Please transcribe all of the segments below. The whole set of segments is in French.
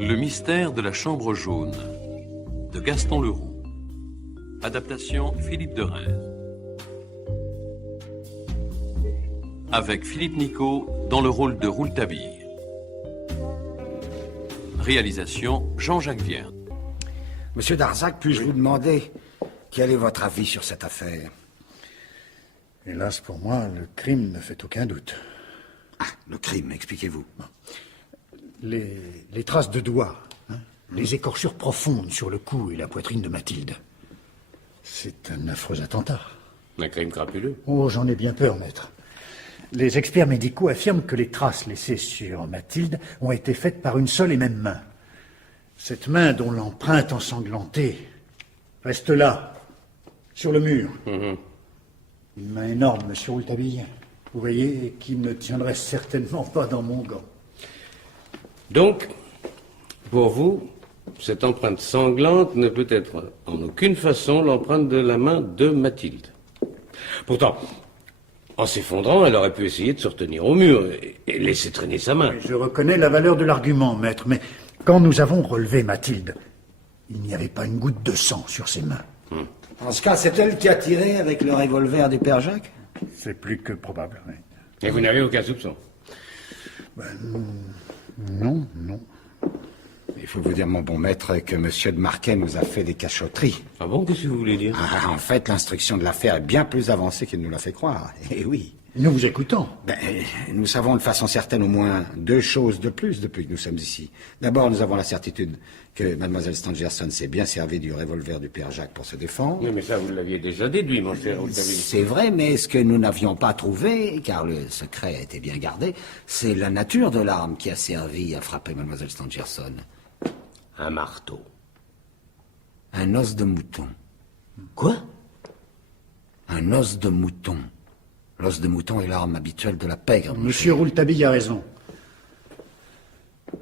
Le mystère de la chambre jaune de Gaston Leroux. Adaptation Philippe de Rez. Avec Philippe Nicot dans le rôle de Rouletabille. Réalisation Jean-Jacques Vierne. Monsieur Darzac, puis-je vous demander quel est votre avis sur cette affaire? Hélas pour moi, le crime ne fait aucun doute. Ah, le crime, expliquez-vous. Les traces de doigts, les écorchures profondes sur le cou et la poitrine de Mathilde. C'est un affreux attentat. Un crime crapuleux. Oh, j'en ai bien peur, maître. Les experts médicaux affirment que les traces laissées sur Mathilde ont été faites par une seule et même main. Cette main dont l'empreinte ensanglantée reste là, sur le mur. Une main énorme, monsieur Rouletabille. Vous voyez, qui ne tiendrait certainement pas dans mon gant. Donc, pour vous, cette empreinte sanglante ne peut être en aucune façon l'empreinte de la main de Mathilde. Pourtant, en s'effondrant, elle aurait pu essayer de se retenir au mur et laisser traîner sa main. Je reconnais la valeur de l'argument, maître, mais quand nous avons relevé Mathilde, il n'y avait pas une goutte de sang sur ses mains. En ce cas, c'est elle qui a tiré avec le revolver du père Jacques? C'est plus que probable, oui. Et vous n'avez aucun soupçon? Non. Il faut vous dire, mon bon maître, que monsieur de Marquet nous a fait des cachotteries. Ah bon, qu'est-ce que vous voulez dire? En fait, l'instruction de l'affaire est bien plus avancée qu'il nous l'a fait croire. Et oui. Nous vous écoutons. Nous savons de façon certaine au moins deux choses de plus depuis que nous sommes ici. D'abord, nous avons la certitude que mademoiselle Stangerson s'est bien servie du revolver du père Jacques pour se défendre. Oui, mais ça, vous l'aviez déjà déduit, mon cher Rouletabille. C'est vrai, mais ce que nous n'avions pas trouvé, car le secret a été bien gardé, c'est la nature de l'arme qui a servi à frapper mademoiselle Stangerson. Un marteau. Un os de mouton. Quoi? Un os de mouton. L'os de mouton est l'arme habituelle de la pègre. Monsieur Rouletabille a raison.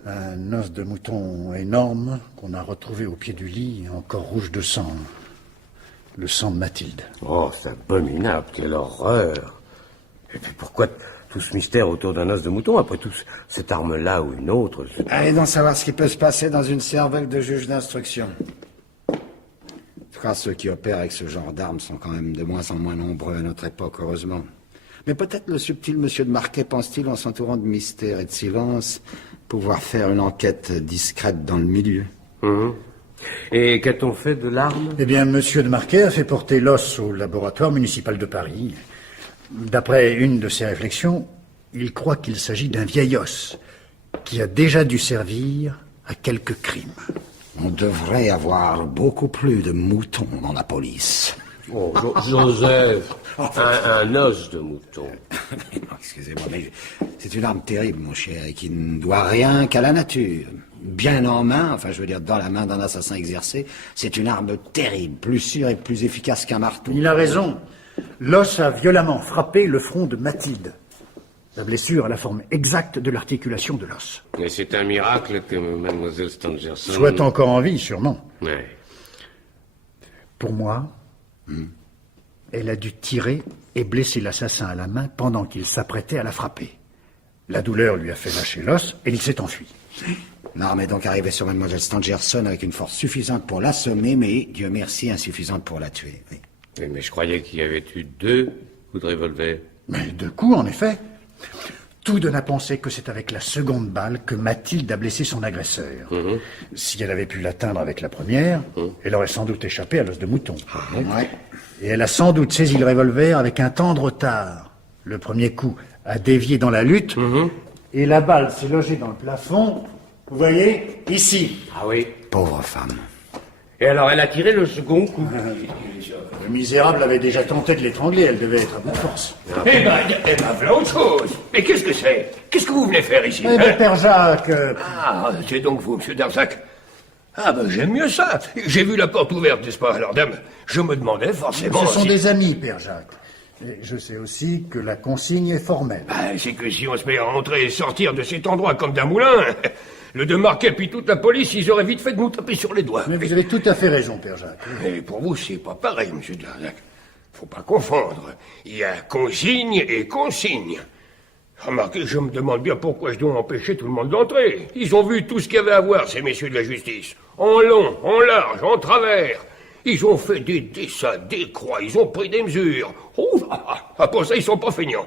Un os de mouton énorme qu'on a retrouvé au pied du lit, encore rouge de sang. Le sang de Mathilde. Oh, c'est abominable, quelle horreur! Et puis pourquoi tout ce mystère autour d'un os de mouton, après tout, cette arme-là ou une autre? Allez donc savoir ce qui peut se passer dans une cervelle de juge d'instruction. En tout cas, ceux qui opèrent avec ce genre d'armes sont quand même de moins en moins nombreux à notre époque, heureusement. Mais peut-être le subtil monsieur de Marquet pense-t-il, en s'entourant de mystère et de silence, pouvoir faire une enquête discrète dans le milieu. Et qu'a-t-on fait de l'arme? Eh bien, monsieur de Marquet a fait porter l'os au laboratoire municipal de Paris. D'après une de ses réflexions, il croit qu'il s'agit d'un vieil os qui a déjà dû servir à quelques crimes. On devrait avoir beaucoup plus de moutons dans la police. Oh, Joseph, un os de mouton. Non, excusez-moi, mais c'est une arme terrible, mon cher, et qui ne doit rien qu'à la nature. Bien en main, enfin je veux dire dans la main d'un assassin exercé, c'est une arme terrible, plus sûre et plus efficace qu'un marteau. Il a raison. L'os a violemment frappé le front de Mathilde. La blessure a la forme exacte de l'articulation de l'os. Mais c'est un miracle que mademoiselle Stangerson... Soit encore en vie, sûrement. Ouais. Pour moi, elle a dû tirer et blesser l'assassin à la main pendant qu'il s'apprêtait à la frapper. La douleur lui a fait lâcher l'os et il s'est enfui. L'arme est donc arrivée sur mademoiselle Stangerson avec une force suffisante pour l'assommer, mais, Dieu merci, insuffisante pour la tuer. Oui. Oui, mais je croyais qu'il y avait eu 2 coups de revolver. Mais 2 coups, en effet. Tout donne à penser que c'est avec la seconde balle que Mathilde a blessé son agresseur. Si elle avait pu l'atteindre avec la première, elle aurait sans doute échappé à l'os de mouton. Ouais. Et elle a sans doute saisi le revolver avec un temps de retard. Le premier coup a dévié dans la lutte, et la balle s'est logée dans le plafond, vous voyez, ici. Ah oui. Pauvre femme. Et alors elle a tiré le second coup. Le misérable avait déjà tenté de l'étrangler, elle devait être à bout de force. Eh ben, voilà autre chose. Mais qu'est-ce que c'est? Qu'est-ce que vous venez faire ici? Eh bien, Père Jacques... Ah, c'est donc vous, monsieur Darzac. Ah ben, j'aime mieux ça. J'ai vu la porte ouverte, n'est-ce pas? Alors, dame, je me demandais forcément... Ce sont si... des amis, Père Jacques. Et je sais aussi que la consigne est formelle. Ah, c'est que si on se met à entrer et sortir de cet endroit comme d'un moulin, le de Marquet puis toute la police, ils auraient vite fait de nous taper sur les doigts. Mais vous avez tout à fait raison, Père Jacques. Mais pour vous, c'est pas pareil, monsieur Darzac. Faut pas confondre. Il y a consigne et consigne. Remarquez, je me demande bien pourquoi je dois empêcher tout le monde d'entrer. Ils ont vu tout ce qu'il y avait à voir, ces messieurs de la justice. En long, en large, en travers. Ils ont fait des dessins, des croix, ils ont pris des mesures. Oh, pour ça, ils sont pas feignants.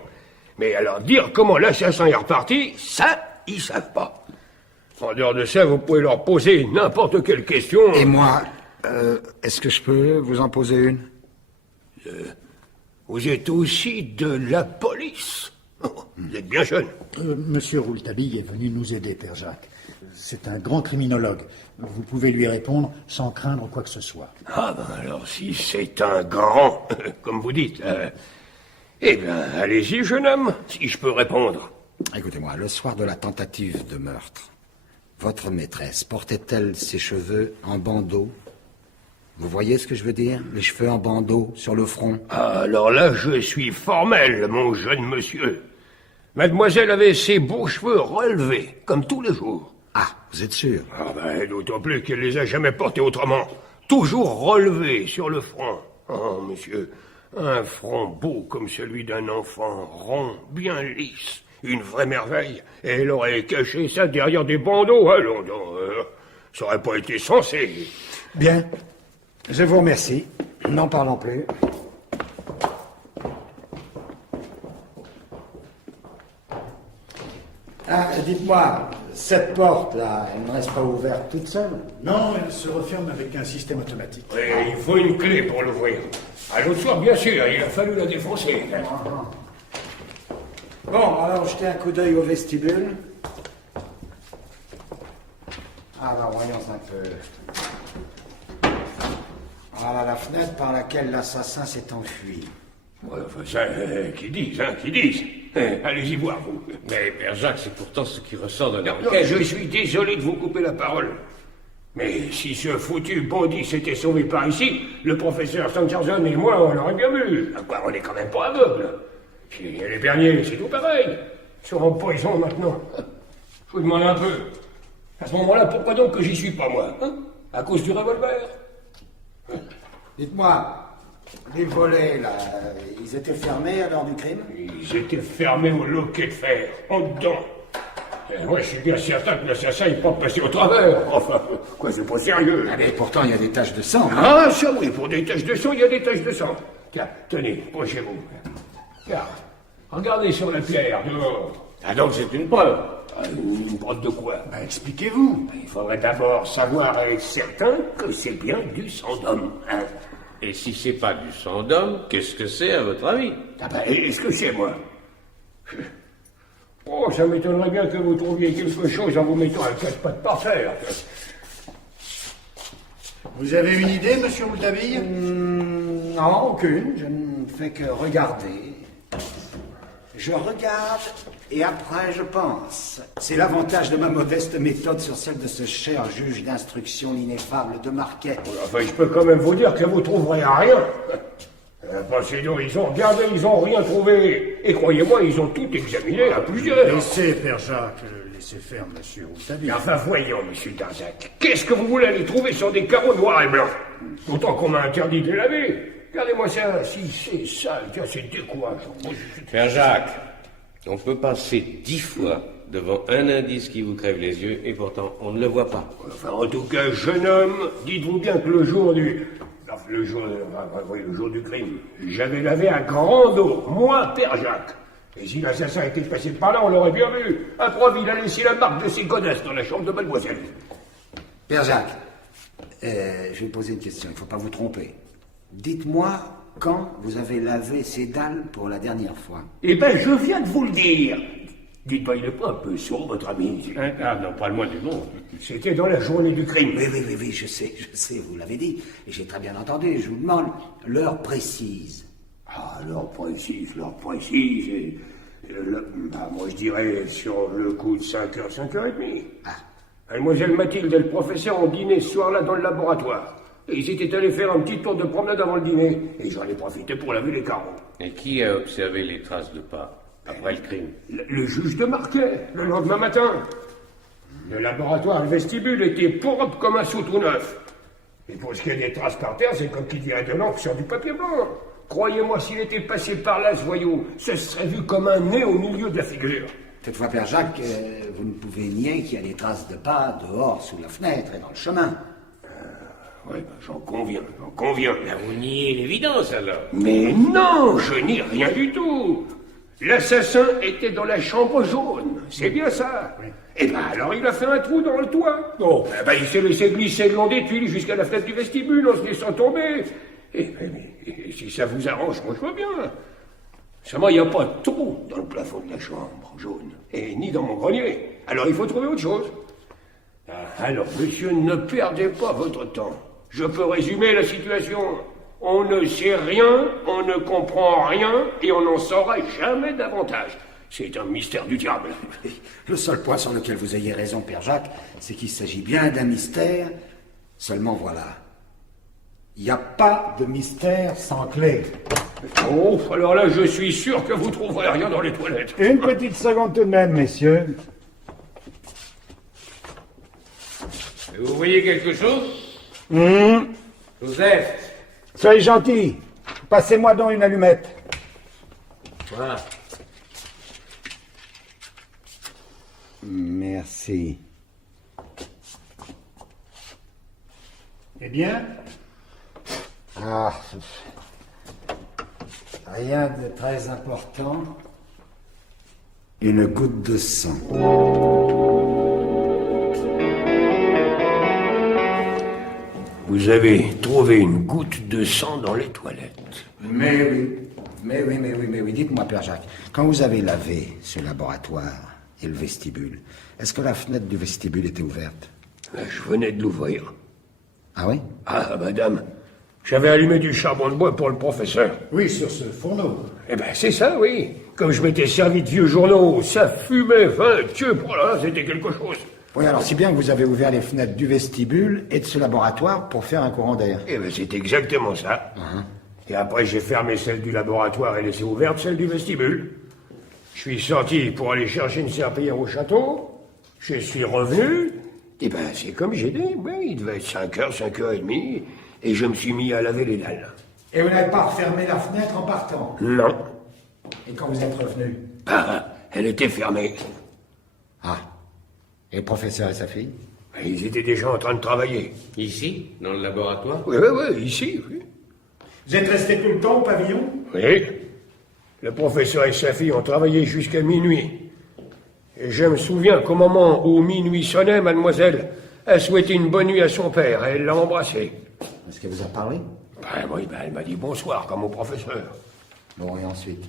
Mais alors, dire comment l'assassin est reparti, ça, ils savent pas. En dehors de ça, vous pouvez leur poser n'importe quelle question. Et moi, est-ce que je peux vous en poser une? Vous êtes aussi de la police. Oh, vous êtes bien jeune. Monsieur Rouletabille est venu nous aider, Père Jacques. C'est un grand criminologue. Vous pouvez lui répondre sans craindre quoi que ce soit. Ah ben alors, si c'est un grand, comme vous dites, eh bien, allez-y, jeune homme, si je peux répondre. Écoutez-moi, le soir de la tentative de meurtre, votre maîtresse portait-elle ses cheveux en bandeau? Vous voyez ce que je veux dire? Les cheveux en bandeau sur le front. Ah, alors là, je suis formel, mon jeune monsieur. Mademoiselle avait ses beaux cheveux relevés, comme tous les jours. Ah, vous êtes sûr? Ah ben, d'autant plus qu'elle les a jamais portés autrement. Toujours relevés sur le front. Oh, monsieur, un front beau comme celui d'un enfant, rond, bien lisse. Une vraie merveille. Et elle aurait caché ça derrière des bandeaux. Allons donc, ça aurait pas été censé. Bien. Je vous remercie. N'en parlons plus. Ah, dites-moi, cette porte-là, elle ne reste pas ouverte toute seule? Non, elle se referme avec un système automatique. Oui, il faut une clé pour l'ouvrir. À l'autre soir, bien sûr, il a fallu la défoncer. Bon, alors jetez un coup d'œil au vestibule. Alors, voyons un peu. Voilà la fenêtre par laquelle l'assassin s'est enfui. Ouais, enfin, ça, qui disent, hein, qui disent. Allez-y voir, vous. Mais, Père Jacques, c'est pourtant ce qui ressort de Non, l'enquête. je suis désolé de vous couper la parole. Mais si ce foutu bandit s'était sauvé par ici, le professeur Sanderson et moi, on l'aurait bien vu. À quoi, on est quand même pas aveugles. Puis les Bernier, c'est tout pareil. Ils sont en poison maintenant. Je vous demande un peu. À ce moment-là, pourquoi donc que j'y suis pas, moi, hein? À cause du revolver. Dites-moi, les volets, là, ils étaient fermés à l'heure du crime? Ils étaient fermés au loquet de fer, en dedans. Et moi, je suis bien certain que l'assassin n'est pas passé au travers. Enfin, quoi, c'est pas sérieux. Ah, mais pourtant, il y a des taches de sang. Hein? Ah, ça oui, pour des taches de sang, il y a des taches de sang. Tiens, tenez, penchez-vous. Tiens, regardez sur la pierre, dehors. Ah, donc c'est une preuve. Ah, une preuve de quoi? Bah, expliquez-vous. Il faudrait d'abord savoir être certain que c'est bien du sang d'homme. Hein? Et si c'est pas du sang d'homme, qu'est-ce que c'est à votre avis? Ah ben, est-ce que c'est moi? Oh, ça m'étonnerait bien que vous trouviez quelque chose en vous mettant un casse-pattes par terre. Vous avez une idée, monsieur Rouletabille? Non, aucune. Je ne fais que regarder. Je regarde et après je pense. C'est l'avantage de ma modeste méthode sur celle de ce cher juge d'instruction, l'ineffable de Marquet. Enfin, je peux quand même vous dire que vous trouverez rien. Pensez donc, ils ont regardé, ils ont rien trouvé. Et croyez-moi, ils ont tout examiné à plusieurs. Laissez, Père Jacques, laissez faire, monsieur Rouletabille. Enfin, voyons, monsieur Darzac. Qu'est-ce que vous voulez aller trouver sur des carreaux noirs et blancs? D'autant qu'on m'a interdit de les laver. Regardez-moi ça, si c'est sale, tiens, c'est décourageant. Père Jacques, on peut passer 10 fois devant un indice qui vous crève les yeux et pourtant on ne le voit pas. Enfin, en tout cas, jeune homme, dites-vous bien que le jour du... enfin, le jour du crime, j'avais lavé un grand eau, moi, Père Jacques. Et si l'assassin était passé par là, on l'aurait bien vu. À preuve, il a laissé la marque de ses godasses dans la chambre de mademoiselle. Père Jacques, je vais vous poser une question, il ne faut pas vous tromper. Dites-moi quand vous avez lavé ces dalles pour la dernière fois. Eh ben, je viens de vous le dire. Dites-moi, il n'est pas un peu sourd, votre ami? Hein? Ah non, pas le moins du monde. C'était dans la journée du crime. Oui, je sais, vous l'avez dit, et j'ai très bien entendu, je vous demande l'heure précise. Ah, l'heure précise. Et, moi, je dirais sur le coup de 5h, 5h30. Ah. Mademoiselle Mathilde et le professeur ont dîné ce soir-là dans le laboratoire. Et ils étaient allés faire un petit tour de promenade avant le dîner. Et j'en ai profité pour laver les carreaux. Et qui a observé les traces de pas après le crime? Le juge de Marquet, le lendemain matin. Le laboratoire, le vestibule était propre comme un sou tout neuf. Et pour ce qui est des traces par terre, c'est comme qui dirait de l'encre sur du papier blanc. Croyez-moi, s'il était passé par là, ce voyou, ce serait vu comme un nez au milieu de la figure. Toutefois, Père Jacques, vous ne pouvez nier qu'il y a des traces de pas dehors, sous la fenêtre et dans le chemin. Oui, j'en conviens. Ben, vous niez l'évidence, alors. Mais non, je nie rien du tout. L'assassin était dans la chambre jaune, c'est bien ça. Oui. Eh ben alors il a fait un trou dans le toit. Oh, eh ben, il s'est laissé glisser le long des tuiles jusqu'à la fenêtre du vestibule en se laissant tomber. Et si ça vous arrange, moi je vois bien. Seulement, il n'y a pas de trou dans le plafond de la chambre jaune, et ni dans mon grenier. Alors il faut trouver autre chose. Alors, monsieur, ne perdez pas votre temps. Je peux résumer la situation. On ne sait rien, on ne comprend rien, et on n'en saura jamais davantage. C'est un mystère du diable. Le seul point sur lequel vous ayez raison, Père Jacques, c'est qu'il s'agit bien d'un mystère. Seulement voilà. Il n'y a pas de mystère sans clé. Oh, alors là, je suis sûr que vous trouverez rien dans les toilettes. Une petite seconde tout de même, messieurs. Vous voyez quelque chose? Joseph. Soyez gentil. Passez-moi donc une allumette. Voilà. Merci. Eh bien? Ah, rien de très important. Une goutte de sang. Vous avez trouvé une goutte de sang dans les toilettes. Mais oui. Dites-moi, Père Jacques, quand vous avez lavé ce laboratoire et le vestibule, est-ce que la fenêtre du vestibule était ouverte? Je venais de l'ouvrir. Ah oui? Ah, madame, j'avais allumé du charbon de bois pour le professeur. Oui, sur ce fourneau. Eh ben, c'est ça, oui. Comme je m'étais servi de vieux journaux, ça fumait, Dieu, voilà, c'était quelque chose. Oui, alors si bien que vous avez ouvert les fenêtres du vestibule et de ce laboratoire pour faire un courant d'air. Eh ben, c'est exactement ça. Et après, j'ai fermé celle du laboratoire et laissé ouverte celle du vestibule. Je suis sorti pour aller chercher une serpillière au château. Je suis revenu. Eh ben, c'est comme j'ai dit. Ben, il devait être 5h, 5h30. Et je me suis mis à laver les dalles. Et vous n'avez pas refermé la fenêtre en partant? Non. Et quand vous êtes revenu? Bah, elle était fermée. Ah. Et le professeur et sa fille? Ils étaient déjà en train de travailler. Ici, dans le laboratoire? Oui, ici, oui. Vous êtes resté tout le temps au pavillon? Oui. Le professeur et sa fille ont travaillé jusqu'à minuit. Et je me souviens qu'au moment où minuit sonnait, mademoiselle a souhaité une bonne nuit à son père et elle l'a embrassé. Est-ce qu'elle vous a parlé? Oui, elle m'a dit bonsoir, comme au professeur. Bon, et ensuite?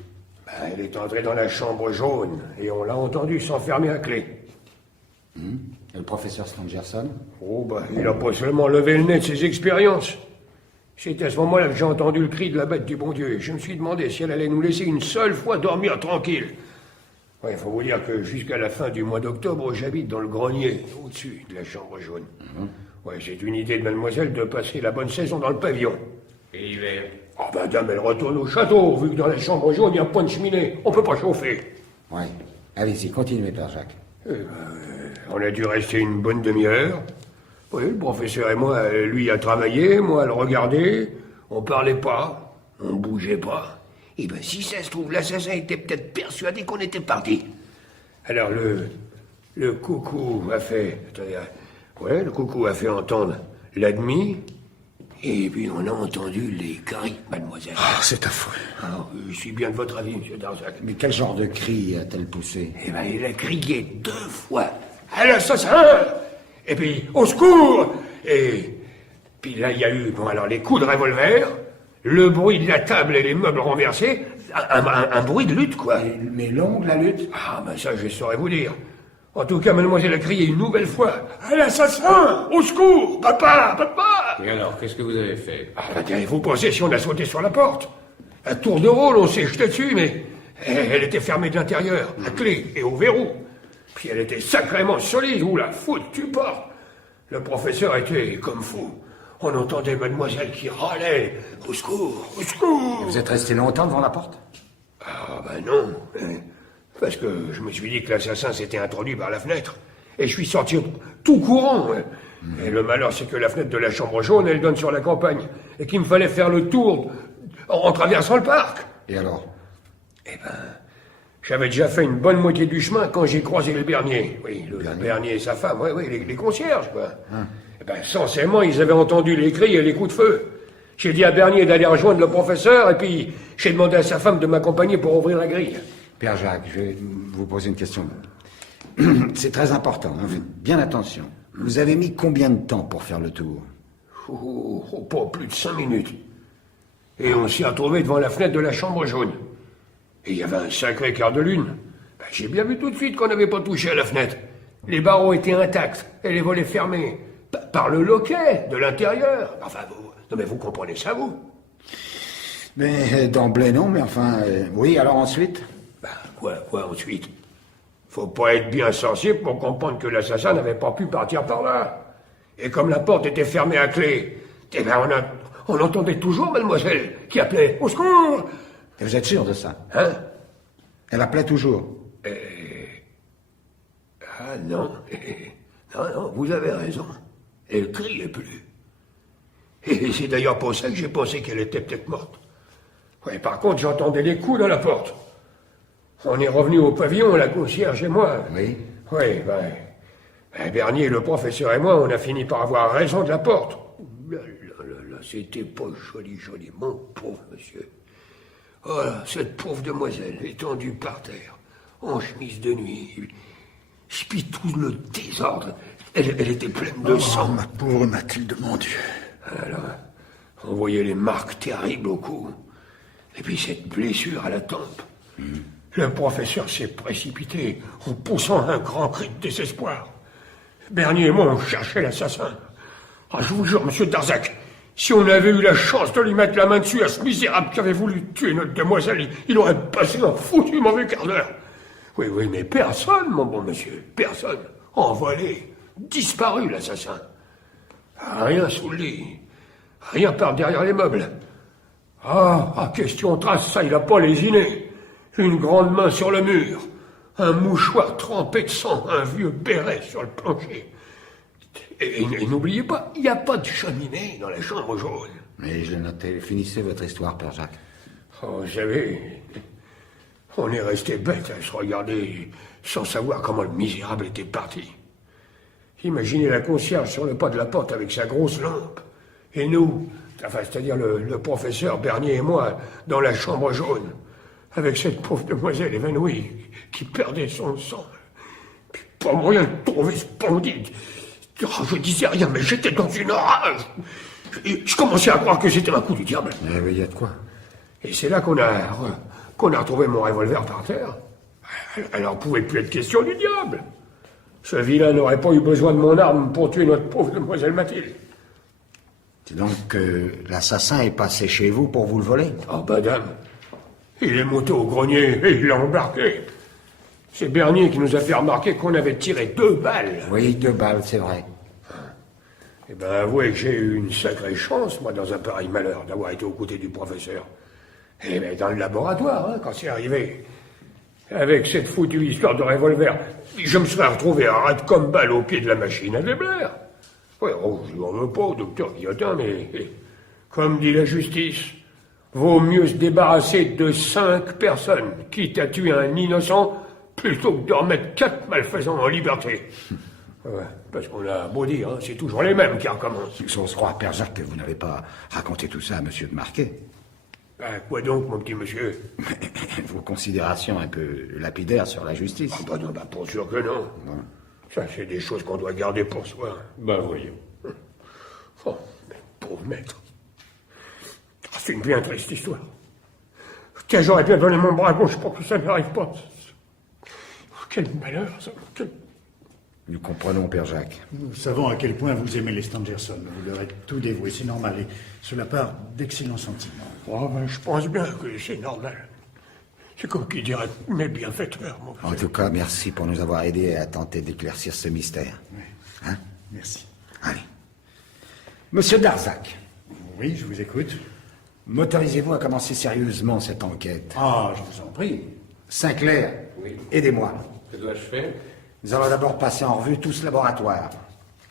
Elle est entrée dans la chambre jaune et on l'a entendu s'enfermer à clé. Et le professeur Stangerson? Oh, il a pas seulement levé le nez de ses expériences. C'est à ce moment-là que j'ai entendu le cri de la bête du bon Dieu. Et je me suis demandé si elle allait nous laisser une seule fois dormir tranquille. Il faut vous dire que jusqu'à la fin du mois d'octobre, j'habite dans le grenier, au-dessus de la chambre jaune. C'est une idée de mademoiselle de passer la bonne saison dans le pavillon. Et l'hiver? Madame, elle retourne au château, vu que dans la chambre jaune, il n'y a pas de cheminée. On peut pas chauffer. Ouais. Allez-y, continuez, Père Jacques. On a dû rester une bonne demi-heure. Oui, le professeur et moi, lui a travaillé, moi, elle regardait. On parlait pas, on bougeait pas. Eh ben, si ça se trouve, l'assassin était peut-être persuadé qu'on était parti. Alors, le coucou a fait... Attendez, le coucou a fait entendre la demi, et puis on a entendu les cris, mademoiselle. Ah, c'est affreux. Je suis bien de votre avis, monsieur Darzac. Mais quel genre de cri a-t-elle poussé? Eh ben, il a crié 2 fois. À l'assassin! Et puis, au secours! Et puis là, il y a eu, alors les coups de revolver, le bruit de la table et les meubles renversés, un bruit de lutte, quoi. Mais longue, la lutte? Ça, je saurais vous dire. En tout cas, mademoiselle a crié une nouvelle fois. À l'assassin! Au secours! Papa! Et alors, qu'est-ce que vous avez fait? Vous pensez si on a sauté sur la porte? À tour de rôle, on s'est jeté dessus, mais elle était fermée de l'intérieur, à clé et au verrou. Puis elle était sacrément solide, ou la foutue porte. Le professeur était comme fou. On entendait mademoiselle qui râlait. Au secours, au secours! Vous êtes resté longtemps devant la porte? Non. Parce que je me suis dit que l'assassin s'était introduit par la fenêtre. Et je suis sorti tout courant. Et le malheur, c'est que la fenêtre de la chambre jaune, elle donne sur la campagne. Et qu'il me fallait faire le tour en traversant le parc. Et alors? Eh ben, j'avais déjà fait une bonne moitié du chemin quand j'ai croisé le Bernier. Oui, le Bernier et sa femme, oui, les concierges, quoi. Eh ben, censément, ils avaient entendu les cris et les coups de feu. J'ai dit à Bernier d'aller rejoindre le professeur, et puis j'ai demandé à sa femme de m'accompagner pour ouvrir la grille. Père Jacques, je vais vous poser une question. C'est très important, hein, faites bien attention. Vous avez mis combien de temps pour faire le tour? Pas plus de 5 minutes. Et on s'y a trouvé devant la fenêtre de la chambre jaune. Et il y avait un sacré quart de lune. Ben, j'ai bien vu tout de suite qu'on n'avait pas touché à la fenêtre. Les barreaux étaient intacts et les volets fermés. Par le loquet, de l'intérieur. Enfin, non mais vous comprenez ça, vous? Mais d'emblée, non, mais enfin... oui, alors ensuite? Ben, quoi ensuite? Faut pas être bien sensible pour comprendre que l'assassin n'avait pas pu partir par là. Et comme la porte était fermée à clé, eh ben on entendait toujours mademoiselle qui appelait « Au secours !» Et vous êtes sûr de ça? Hein? Elle appelait toujours? Ah non. Non, vous avez raison. Elle criait plus. Et c'est d'ailleurs pour ça que j'ai pensé qu'elle était peut-être morte. Ouais, par contre, j'entendais les coups dans la porte. On est revenu au pavillon, la concierge et moi. Oui. Oui, Bernier, le professeur et moi, on a fini par avoir raison de la porte. Là, c'était pas joli, mon pauvre monsieur. Oh là, cette pauvre demoiselle, étendue par terre, en chemise de nuit. Et puis tout le désordre. Elle était pleine de sang. Ma pauvre Mathilde, mon Dieu. Alors, on voyait les marques terribles au cou. Et puis cette blessure à la tempe. Le professeur s'est précipité en poussant un grand cri de désespoir. Bernier et moi, on cherchait l'assassin. Ah, je vous jure, monsieur Darzac, si on avait eu la chance de lui mettre la main dessus à ce misérable qui avait voulu tuer notre demoiselle, il aurait passé un foutu mauvais quart d'heure. Oui, mais personne, mon bon monsieur, personne. Envolé, disparu l'assassin. Rien sous le lit, rien par derrière les meubles. Question trace, ça il a pas lésiné. Une grande main sur le mur, un mouchoir trempé de sang, un vieux béret sur le plancher. Et n'oubliez pas, il n'y a pas de cheminée dans la chambre jaune. Mais je l'ai noté. Finissez votre histoire, Père Jacques. Oh, vous savez, on est resté bête à se regarder sans savoir comment le misérable était parti. Imaginez la concierge sur le pas de la porte avec sa grosse lampe. Et nous, c'est-à-dire le professeur Bernier et moi, dans la chambre jaune, avec cette pauvre demoiselle évanouie qui perdait son sang. Puis pas moyen de trouver ce bandit. Je disais rien, mais j'étais dans une rage. Je commençais à croire que c'était un coup du diable. Mais il y a de quoi? Et c'est là qu'on a retrouvé mon revolver par terre. Alors, pouvait plus être question du diable. Ce vilain n'aurait pas eu besoin de mon arme pour tuer notre pauvre demoiselle Mathilde. C'est donc que l'assassin est passé chez vous pour vous le voler? Oh, madame, il est monté au grenier et il l'a embarqué. C'est Bernier qui nous a fait remarquer qu'on avait tiré 2 balles. Oui, 2 balles, c'est vrai. Eh bien, avouez que j'ai eu une sacrée chance, moi, dans un pareil malheur, d'avoir été aux côtés du professeur. Eh bien, dans le laboratoire, hein, quand c'est arrivé. Avec cette foutue histoire de revolver, je me serais retrouvé à rate comme balle au pied de la machine à Weber. Oui, je n'en veux pas au docteur Guillotin, mais comme dit la justice, vaut mieux se débarrasser de 5 personnes, quitte à tuer un innocent, plutôt que de remettre 4 malfaisants en liberté. Ouais, parce qu'on a beau dire, hein, c'est toujours les mêmes qui recommencent. J'ose croire, Père Jacques, que vous n'avez pas raconté tout ça à Monsieur de Marquet. Quoi donc, mon petit monsieur? Vos considérations un peu lapidaires sur la justice. Non, pour sûr que non. Bon. Ça, c'est des choses qu'on doit garder pour soi. Voyons. Oh, mais pauvre maître. C'est une bien triste histoire. Tiens, j'aurais bien donné mon bras gauche pour que ça n'arrive pas. Quel malheur, ça. Nous comprenons, Père Jacques. Nous savons à quel point vous aimez les Stangerson. Vous leur êtes tout dévoué, c'est normal. Et cela part d'excellents sentiments. Je pense bien que c'est normal. C'est comme qui dirait mes bienfaiteurs, mon frère. En tout cas, merci pour nous avoir aidés à tenter d'éclaircir ce mystère. Oui. Hein? Merci. Allez. Monsieur Darzac, Oui, je vous écoute. m'autorisez-vous à commencer sérieusement cette enquête? Ah, je vous en prie. Sinclair, Oui. aidez-moi. Que dois-je faire? Nous allons d'abord passer en revue tout ce laboratoire.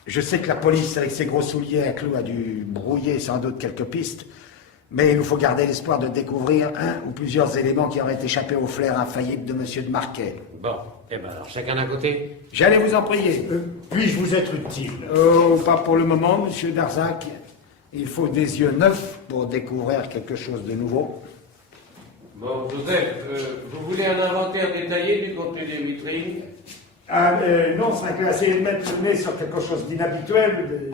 Je sais que la police, avec ses gros souliers à clous, a dû brouiller sans doute quelques pistes, Mais il nous faut garder l'espoir de découvrir un ou plusieurs éléments qui auraient échappé au flair infaillible de Monsieur de Marquet. Bon, eh ben alors, chacun d'un côté. J'allais vous en prier. Puis-je vous être utile? Oh, pas pour le moment, Monsieur Darzac. Il faut des yeux neufs pour découvrir quelque chose de nouveau. Bon, Joseph, vous voulez un inventaire détaillé du contenu des vitrines? Ah, non, ça que essayer de mettre le nez sur quelque chose d'inhabituel.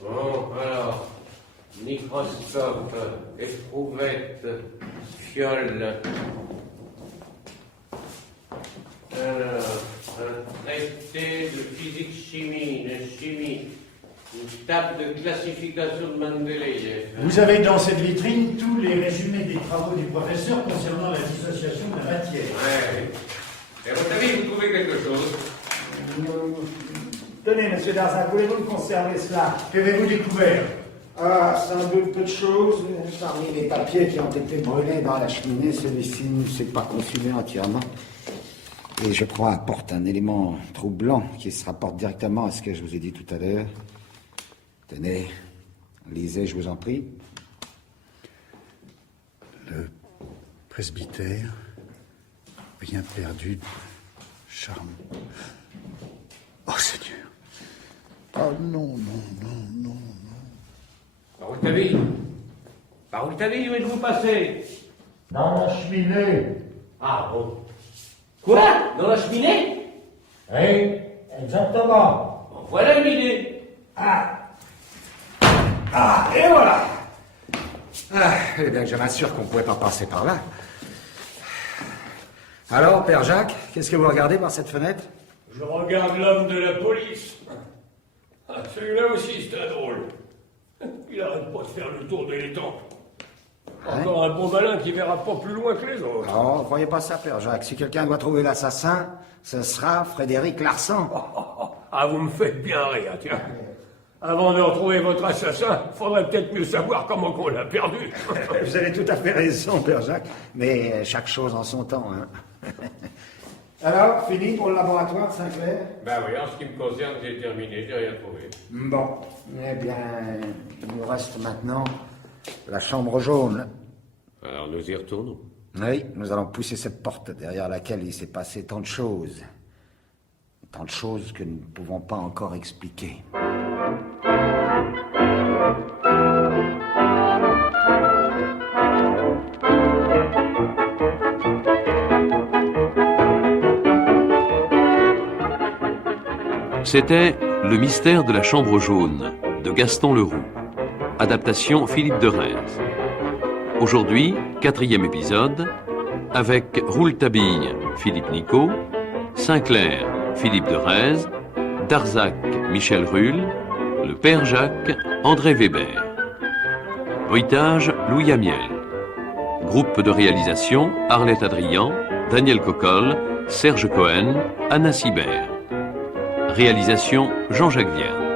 Bon, alors, microscope, éprouvette, fiole. Alors, un traité de physique-chimie, de chimie, une table de classification de Mendeleïev. Vous avez dans cette vitrine tous les résumés des travaux du professeur concernant la dissociation de la matière. Ouais. Et vous savez, vous trouvez quelque chose? Tenez, monsieur Darzac, voulez-vous me conserver cela? Qu'avez-vous découvert? Ah, sans doute peu de choses. Parmi les papiers qui ont été brûlés dans la cheminée, celui-ci ne s'est pas consumé entièrement. Et je crois apporte un élément troublant qui se rapporte directement à ce que je vous ai dit tout à l'heure. Tenez, lisez, je vous en prie. Le presbytère, rien perdu de charme. Oh Seigneur. Oh non, non, non, non, non. Par Rouletabille, où êtes-vous passé? Dans la cheminée. Ah bon. Quoi? Dans la cheminée? Oui, exactement. Bon, voilà une idée. Ah, et voilà. Ah, eh bien, je m'assure qu'on ne pouvait pas passer par là. Alors, Père Jacques, qu'est-ce que vous regardez par cette fenêtre? Je regarde l'homme de la police. Ah, celui-là aussi, c'est un drôle. Il arrête pas de faire le tour de l'étang. Encore un bon malin qui verra pas plus loin que les autres. Oh, croyez pas ça, Père Jacques. Si quelqu'un doit trouver l'assassin, ce sera Frédéric Larsan. Ah, vous me faites bien rire, tiens. Avant de retrouver votre assassin, faudrait peut-être mieux savoir comment on l'a perdu. Vous avez tout à fait raison, Père Jacques. Mais chaque chose en son temps, hein. Alors, fini pour le laboratoire de Saint-Clair? Ben oui, en ce qui me concerne, j'ai terminé, j'ai rien trouvé. Bon. Eh bien, il nous reste maintenant la chambre jaune. Alors nous y retournons. Oui, nous allons pousser cette porte derrière laquelle il s'est passé tant de choses. Tant de choses que nous ne pouvons pas encore expliquer. C'était Le mystère de la chambre jaune de Gaston Leroux. Adaptation Philippe de Rheims. Aujourd'hui, 4e épisode, avec Rouletabille, Philippe Nicot, Sinclair, Philippe de Rheims, Darzac, Michel Rulle, le Père Jacques, André Weber. Bruitage, Louis Amiel. Groupe de réalisation, Arlette Adrian, Daniel Cocolle, Serge Cohen, Anna Sibert. Réalisation, Jean-Jacques Vierne.